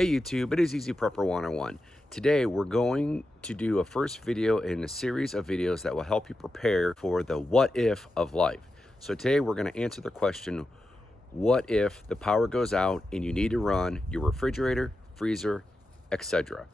Hey YouTube, it is Easy Prepper 101. Today we're going to do a first video in a series of videos that will help you prepare for the what if of life. So today we're going to answer the question, what if the power goes out and you need to run your refrigerator, freezer, etc.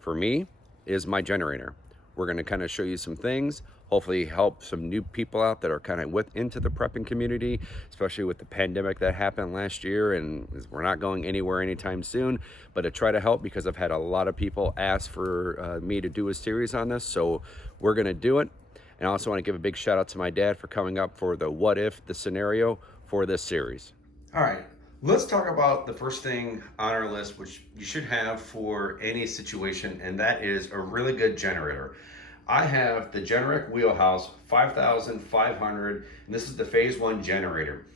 For me, is my generator. We're going to kind of show you some things, hopefully help some new people out that are kind of into the prepping community, especially with the pandemic that happened last year, and we're not going anywhere anytime soon, but to try to help because I've had a lot of people ask for me to do a series on this, so we're going to do it. And I also want to give a big shout out to my dad for coming up for the what if, the scenario for this series. All right, let's talk about the first thing on our list, which you should have for any situation, and that is a really good generator. I have the Generac Wheelhouse 5500, and this is the phase 1 generator.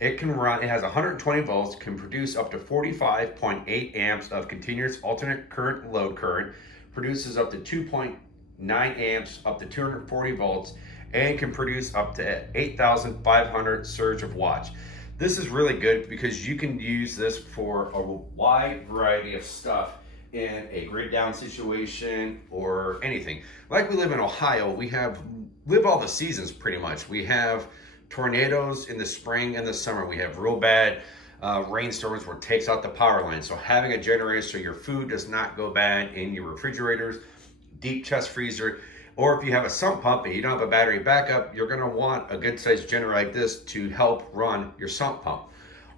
It can run, it has 120 volts, can produce up to 45.8 amps of continuous alternate current load current, produces up to 2.9 amps up to 240 volts, and can produce up to 8,500 surge of watts. This is really good because you can use this for a wide variety of stuff in a grid down situation or anything. Like we live in Ohio, we live all the seasons pretty much. We have tornadoes in the spring and the summer. We have real bad rainstorms where it takes out the power line. So having a generator so your food does not go bad in your refrigerators, deep chest freezer, or if you have a sump pump and you don't have a battery backup, you're gonna want a good sized generator like this to help run your sump pump.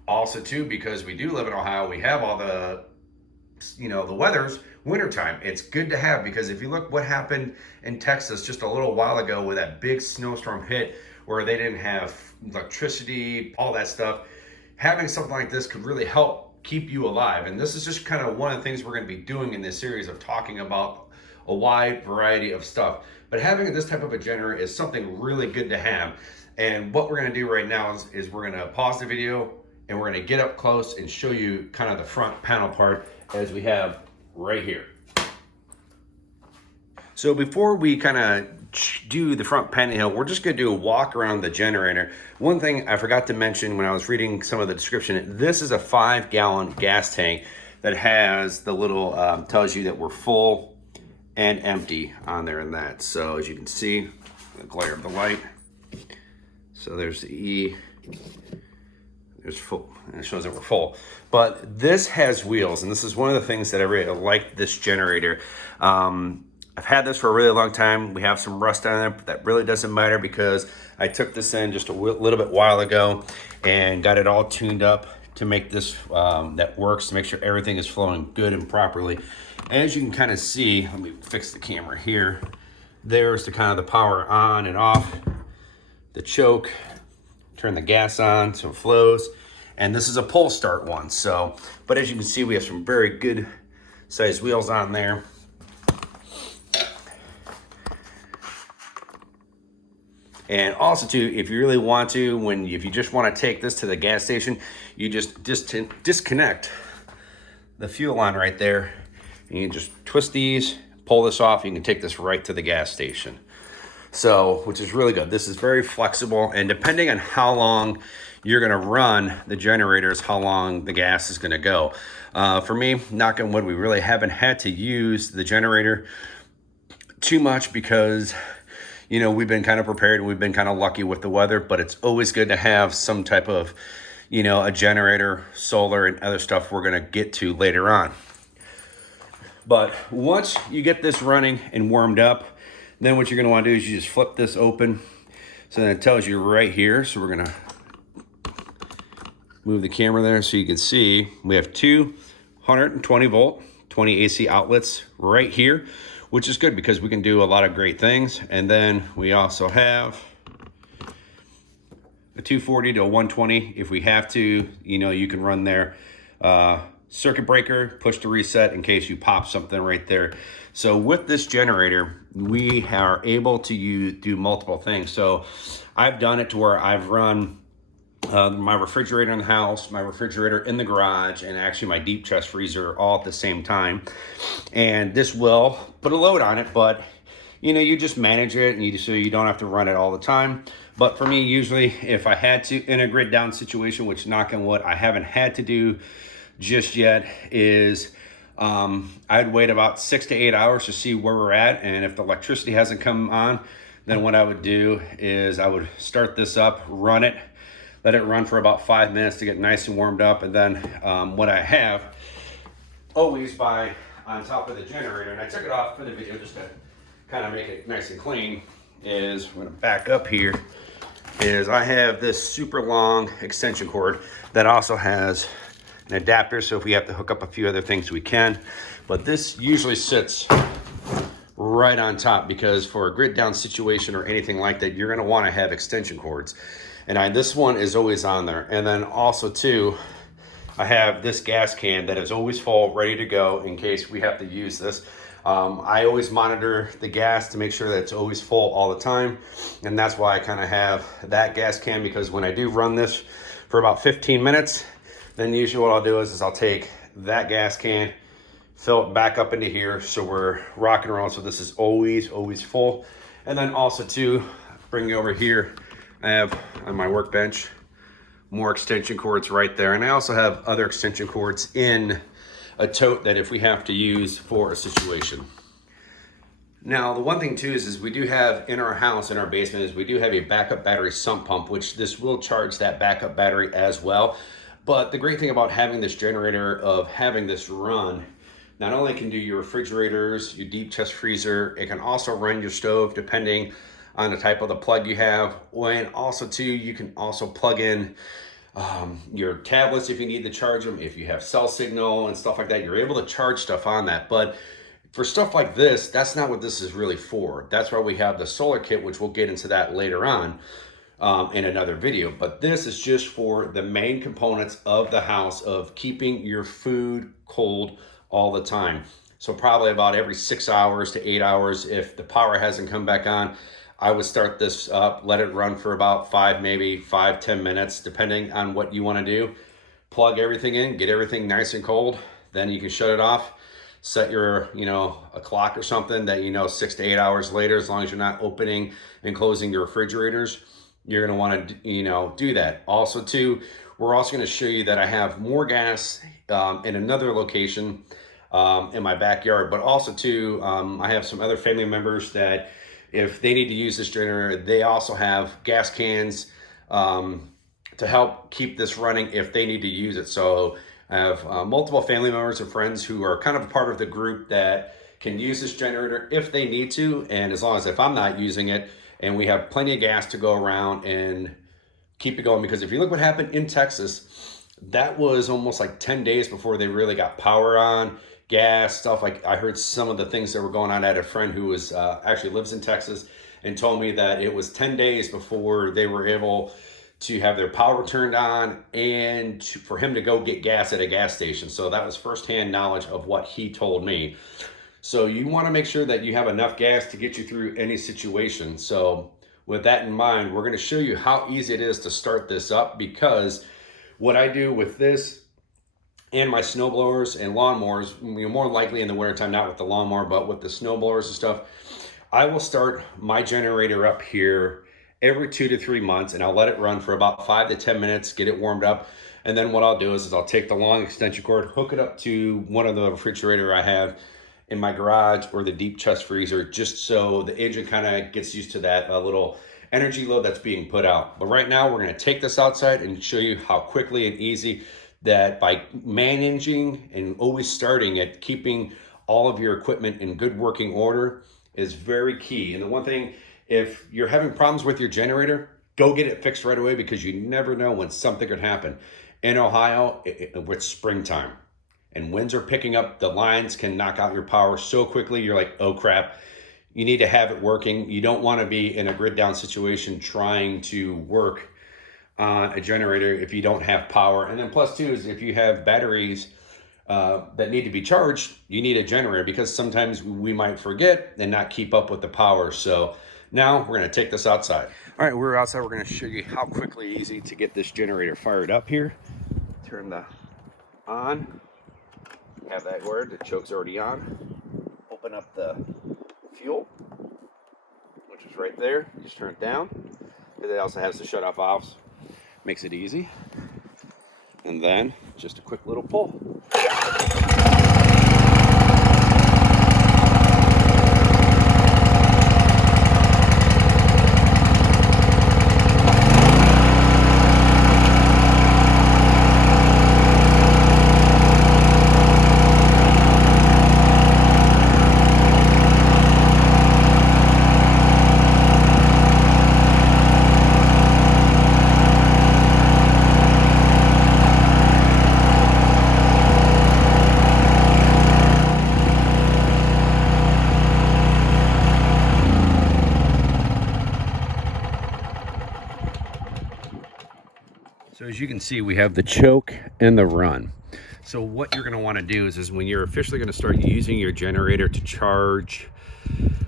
Also too, because we do live in Ohio, we have all the the weather's wintertime. It's good to have, because if you look what happened in Texas just a little while ago with that big snowstorm hit where they didn't have electricity, all that stuff, having something like this could really help keep you alive. And this is just kind of one of the things we're going to be doing in this series of talking about a wide variety of stuff. But having this type of a generator is something really good to have. And what we're going to do right now is we're going to pause the video and we're going to get up close and show you kind of the front panel part as we have right here. So before we kind of do the front panel, we're just going to do a walk around the generator. One thing I forgot to mention when I was reading some of the description, this is a 5-gallon gas tank that has the little, tells you that we're full and empty on there and that. So as you can see, the glare of the light. So there's the E. There's full, and it shows that we're full. But this has wheels, and this is one of the things that I really like this generator. I've had this for a really long time. We have some rust on it, but that really doesn't matter because I took this in just a little bit while ago and got it all tuned up to make this that works, to make sure everything is flowing good and properly. As you can kind of see, let me fix the camera here. There's the kind of the power on and off, the choke, turn the gas on so it flows. And this is a pull start one. So, but as you can see, we have some very good sized wheels on there. And also too, if you really want to, if you just want to take this to the gas station, you just disconnect the fuel line right there. And you can just twist these, pull this off, you can take this right to the gas station. So, which is really good. This is very flexible, and depending on how long you're gonna run the generators, how long the gas is gonna go. For me, knock on wood, we really haven't had to use the generator too much because we've been kind of prepared and we've been kind of lucky with the weather, but it's always good to have some type of, a generator, solar, and other stuff we're gonna get to later on. But once you get this running and warmed up, then what you're gonna wanna do is you just flip this open. So then it tells you right here. So we're gonna move the camera there so you can see we have two 120 volt, 20 AC outlets right here, which is good because we can do a lot of great things. And then we also have a 240 to a 120 if we have to. You can run there. Circuit breaker, push to reset in case you pop something right there. So with this generator, we are able to do multiple things. So I've done it to where I've run my refrigerator in the house, my refrigerator in the garage, and actually my deep chest freezer all at the same time. And this will put a load on it, but you just manage it, and so you don't have to run it all the time. But for me, usually if I had to, in a grid down situation, which knock on wood, I haven't had to do just yet, is I'd wait about 6 to 8 hours to see where we're at, and if the electricity hasn't come on, then what I would do is I would start this up, run it, let it run for about 5 minutes to get nice and warmed up, and then what I have always on top of the generator, and I took it off for the video just to kind of make it nice and clean, is I'm going to back up here, is I have this super long extension cord that also has an adapter, so if we have to hook up a few other things we can, but this usually sits right on top because for a grid down situation or anything like that, you're going to want to have extension cords, and this one is always on there. And then also too, I have this gas can that is always full, ready to go in case we have to use this. I always monitor the gas to make sure that it's always full all the time, and that's why I kind of have that gas can, because when I do run this for about 15 minutes, then usually what I'll do is I'll take that gas can, fill it back up into here, so we're rocking around, so this is always full. And then also too, bring it over here, I have on my workbench more extension cords right there, and I also have other extension cords in a tote that if we have to use for a situation. Now the one thing too is we do have in our house, in our basement, is we do have a backup battery sump pump, which this will charge that backup battery as well. But the great thing about having this generator, of having this run, not only can do your refrigerators, your deep chest freezer, it can also run your stove depending on the type of the plug you have. And also too, you can also plug in your tablets if you need to charge them. If you have cell signal and stuff like that, you're able to charge stuff on that. But for stuff like this, that's not what this is really for. That's why we have the solar kit, which we'll get into that later on in another video. But this is just for the main components of the house, of keeping your food cold all the time. So probably about every 6 hours to 8 hours, if the power hasn't come back on, I would start this up, let it run for about 5-10 minutes, depending on what you want to do. Plug everything in, get everything nice and cold, then you can shut it off. Set your, a clock or something that 6 to 8 hours later, as long as you're not opening and closing your refrigerators, you're going to want to, do that. Also too, we're also going to show you that I have more gas in another location in my backyard, but also too, I have some other family members that if they need to use this generator, they also have gas cans to help keep this running if they need to use it. So I have multiple family members and friends who are kind of a part of the group that can use this generator if they need to, and as long as if I'm not using it, and we have plenty of gas to go around and keep it going. Because if you look what happened in Texas, that was almost like 10 days before they really got power on, gas, stuff. Like I heard some of the things that were going on. I had a friend who was actually lives in Texas and told me that it was 10 days before they were able to have their power turned on and for him to go get gas at a gas station. So that was firsthand knowledge of what he told me. So you want to make sure that you have enough gas to get you through any situation. So with that in mind, we're going to show you how easy it is to start this up, because what I do with this and my snow blowers and lawnmowers, more likely in the wintertime, not with the lawnmower, but with the snow blowers and stuff, I will start my generator up here every 2 to 3 months, and I'll let it run for about 5 to 10 minutes, get it warmed up. And then what I'll do is I'll take the long extension cord, hook it up to one of the refrigerator I have in my garage or the deep chest freezer, just so the engine kind of gets used to that little energy load that's being put out. But right now we're going to take this outside and show you how quickly and easy that by managing and always starting it, keeping all of your equipment in good working order is very key. And the one thing, if you're having problems with your generator, go get it fixed right away, because you never know when something could happen. In Ohio, it's springtime and winds are picking up, the lines can knock out your power so quickly, you're like, oh crap. You need to have it working. You don't want to be in a grid down situation trying to work on a generator if you don't have power. And then plus two is if you have batteries that need to be charged, you need a generator, because sometimes we might forget and not keep up with the power. So now we're going to take this outside. All right, we're outside. We're going to show you how quickly easy to get this generator fired up here. Turn the on. Have that word, the choke's already on. Open up the fuel, which is right there. Just turn it down. And it also has the shut off valves. Makes it easy. And then just a quick little pull. So as you can see, we have the choke and the run. So what you're going to want to do is when you're officially going to start using your generator to charge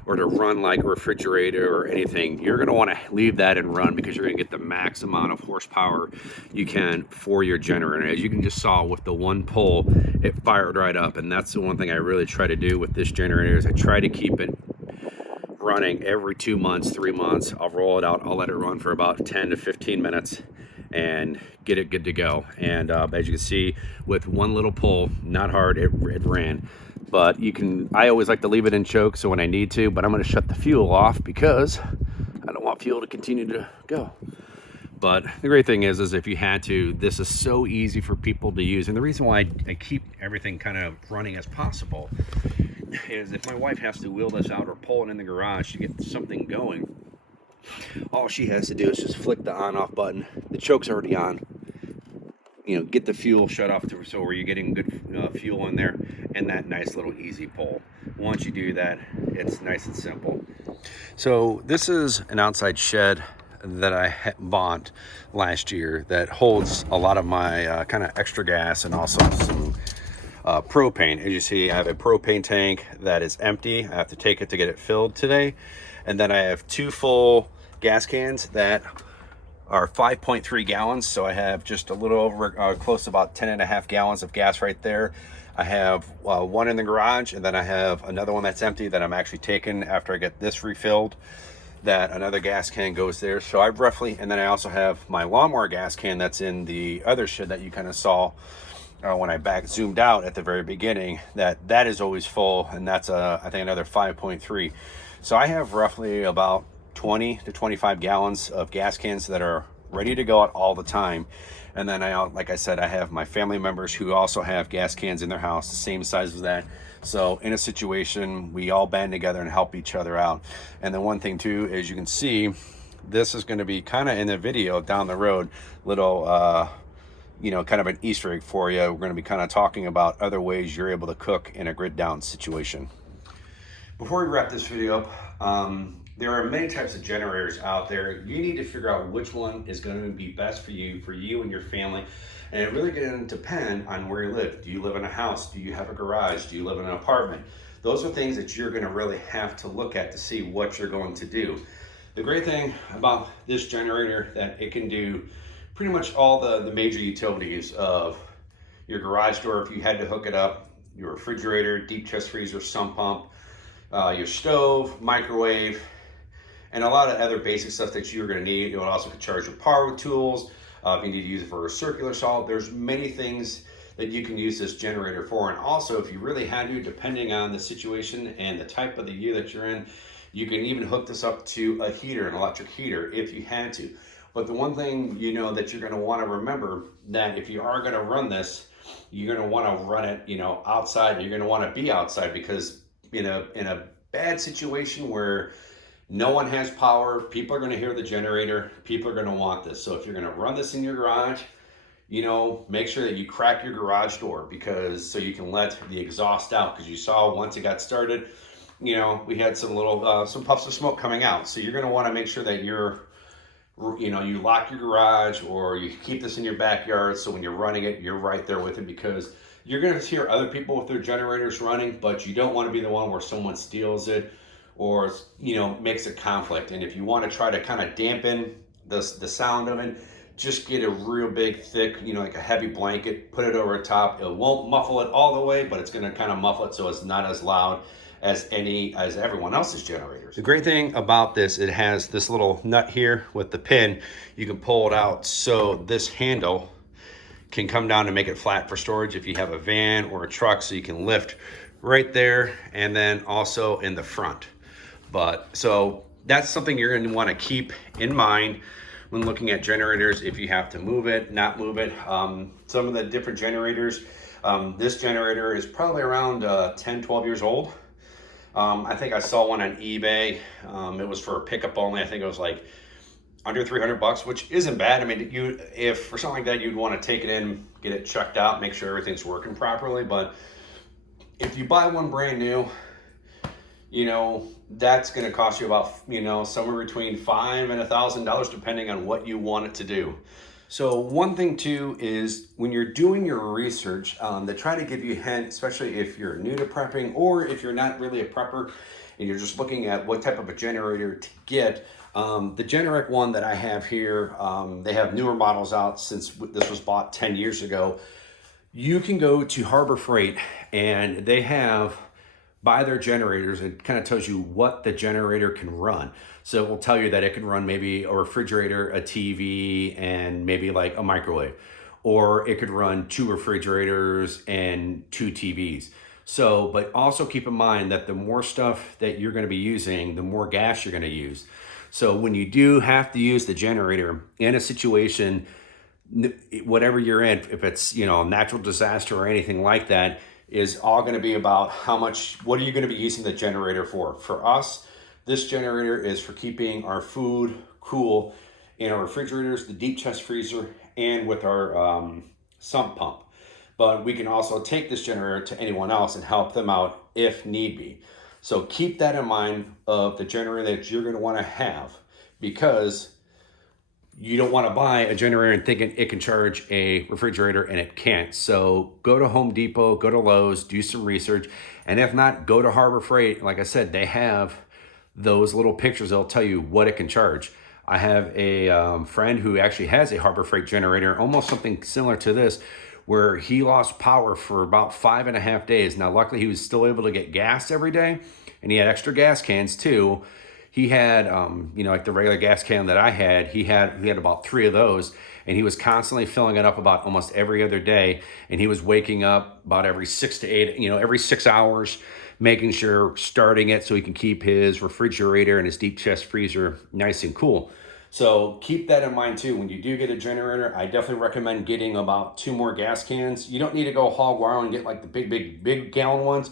or to run like a refrigerator or anything, you're going to want to leave that and run, because you're going to get the max amount of horsepower you can for your generator. As you can just saw with the one pull, it fired right up. And that's the one thing I really try to do with this generator, is I try to keep it running every 2 months, 3 months. I'll roll it out, I'll let it run for about 10 to 15 minutes and get it good to go. And as you can see, with one little pull, not hard, it ran. But you can, I always like to leave it in choke so when I need to, but I'm going to shut the fuel off because I don't want fuel to continue to go. But the great thing is if you had to, this is so easy for people to use. And the reason why I keep everything kind of running as possible is if my wife has to wheel this out or pull it in the garage to get something going, all she has to do is just flick the on off button. The choke's already on. You know, get the fuel shut off so where you're getting good fuel in there, and that nice little easy pull. Once you do that, it's nice and simple. So this is an outside shed that I bought last year that holds a lot of my kind of extra gas and also some propane. As you see, I have a propane tank that is empty. I have to take it to get it filled today. And then I have 2 full gas cans that are 5.3 gallons. So I have just a little over close to about 10.5 gallons of gas right there. I have one in the garage, and then I have another one that's empty that I'm actually taking after I get this refilled, that another gas can goes there. So I've roughly, and then I also have my lawnmower gas can that's in the other shed that you kind of saw when I zoomed out at the very beginning, that is always full, and that's I think another 5.3. So I have roughly about 20 to 25 gallons of gas cans that are ready to go out all the time. And then like I said, I have my family members who also have gas cans in their house, the same size as that. So in a situation, we all band together and help each other out. And the one thing too, as you can see, this is going to be kind of in the video down the road, little you know, kind of an Easter egg for you. We're going to be kind of talking about other ways you're able to cook in a grid down situation. Before we wrap this video up, there are many types of generators out there. You need to figure out which one is going to be best for you and your family. And it really going to depend on where you live. Do you live in a house? Do you have a garage? Do you live in an apartment? Those are things that you're going to really have to look at to see what you're going to do. The great thing about this generator that it can do pretty much all the major utilities of your garage door if you had to hook it up, your refrigerator, deep chest freezer, sump pump, your stove, microwave, and a lot of other basic stuff that you're going to need. It will also charge your power tools. If you need to use it for a circular saw, there's many things that you can use this generator for. And also, if you really had to, depending on the situation and the type of the year that you're in, you can even hook this up to a heater, an electric heater, if you had to. But the one thing you know that you're going to want to remember, that if you are going to run this, you're going to want to run it, you know, outside. You're going to want to be outside, because in a bad situation where no one has power, people are going to hear the generator, people are going to want this. So if you're going to run this in your garage, you know, make sure that you crack your garage door, because so you can let the exhaust out. Because you saw once it got started, you know, we had some little some puffs of smoke coming out. So you're going to want to make sure that you lock your garage, or you keep this in your backyard, so when you're running it, you're right there with it, because you're going to hear other people with their generators running, but you don't want to be the one where someone steals it or, you know, makes a conflict. And if you want to try to kind of dampen the sound of it, just get a real big, thick, you know, like a heavy blanket, put it over the top. It won't muffle it all the way, but it's going to kind of muffle it so it's not as loud as everyone else's generators. The great thing about this, it has this little nut here with the pin. You can pull it out so this handle can come down to make it flat for storage if you have a van or a truck, so you can lift right there, and then also in the front. But so that's something you're going to want to keep in mind when looking at generators, if you have to move it, not move it. Some of the different generators, this generator is probably around 10, 12 years old. I think I saw one on eBay. It was for a pickup only. I think it was like under $300, which isn't bad. I mean, if for something like that, you'd want to take it in, get it checked out, make sure everything's working properly. But if you buy one brand new, you know, that's going to cost you about, you know, somewhere between $500 and $1,000, depending on what you want it to do. So one thing too is when you're doing your research, they try to give you a hint, especially if you're new to prepping or if you're not really a prepper and you're just looking at what type of a generator to get. The Generac one that I have here, they have newer models out since this was bought 10 years ago. You can go to Harbor Freight and they have, by their generators, it kind of tells you what the generator can run. So it will tell you that it can run maybe a refrigerator, a TV, and maybe like a microwave. Or it could run 2 refrigerators and 2 TVs. So, but also keep in mind that the more stuff that you're going to be using, the more gas you're going to use. So when you do have to use the generator in a situation, whatever you're in, if it's, you know, natural disaster or anything like that, is all going to be about how much, what are you going to be using the generator for? For us, this generator is for keeping our food cool in our refrigerators, the deep chest freezer, and with our sump pump. But we can also take this generator to anyone else and help them out if need be. So keep that in mind of the generator that you're going to want to have, because you don't want to buy a generator and thinking it can charge a refrigerator and it can't. So go to Home Depot, go to Lowe's, do some research. And if not, go to Harbor Freight. Like I said, they have those little pictures that'll tell you what it can charge. I have a friend who actually has a Harbor Freight generator, almost something similar to this, where he lost power for about 5.5 days. Now, luckily he was still able to get gas every day, and he had extra gas cans too. He had, you know, like the regular gas can that I had, he had about 3 of those, and he was constantly filling it up about almost every other day. And he was waking up about every 6 to 8, you know, every 6 hours, making sure, starting it so he can keep his refrigerator and his deep chest freezer nice and cool. So keep that in mind too. When you do get a generator, I definitely recommend getting about 2 more gas cans. You don't need to go hog wild and get like the big gallon ones,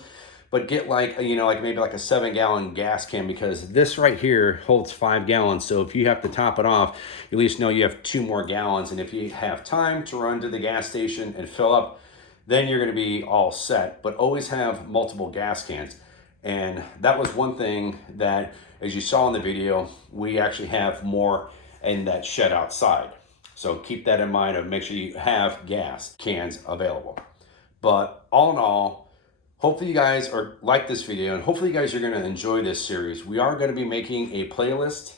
but get like, you know, like maybe like a 7-gallon gas can, because this right here holds 5 gallons. So if you have to top it off, at least know you have 2 more gallons. And if you have time to run to the gas station and fill up, then you're going to be all set. But always have multiple gas cans. And that was one thing that, as you saw in the video, we actually have more in that shed outside. So keep that in mind, of make sure you have gas cans available. But all in all, hopefully you guys are like this video, and hopefully you guys are going to enjoy this series. We are going to be making a playlist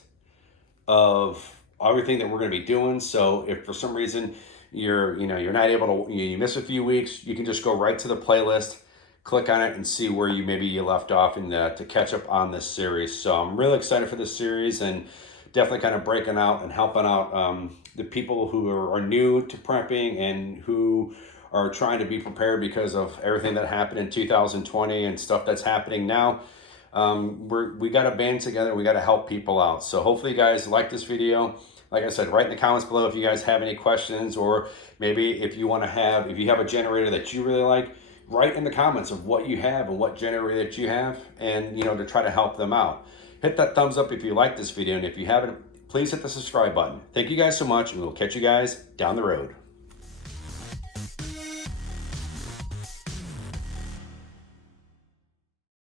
of everything that we're going to be doing. So if for some reason you're not able to, you miss a few weeks, you can just go right to the playlist, click on it, and see where you left off, and to catch up on this series. So I'm really excited for this series, and definitely kind of breaking out and helping out the people who are new to prepping and who are trying to be prepared because of everything that happened in 2020 and stuff that's happening now. We got to band together. We got to help people out. So hopefully you guys like this video. Like I said, write in the comments below if you guys have any questions, or maybe if you have a generator that you really like, write in the comments of what you have and what generator that you have, and, you know, to try to help them out. Hit that thumbs up if you like this video, and if you haven't, please hit the subscribe button. Thank you guys so much, and we'll catch you guys down the road.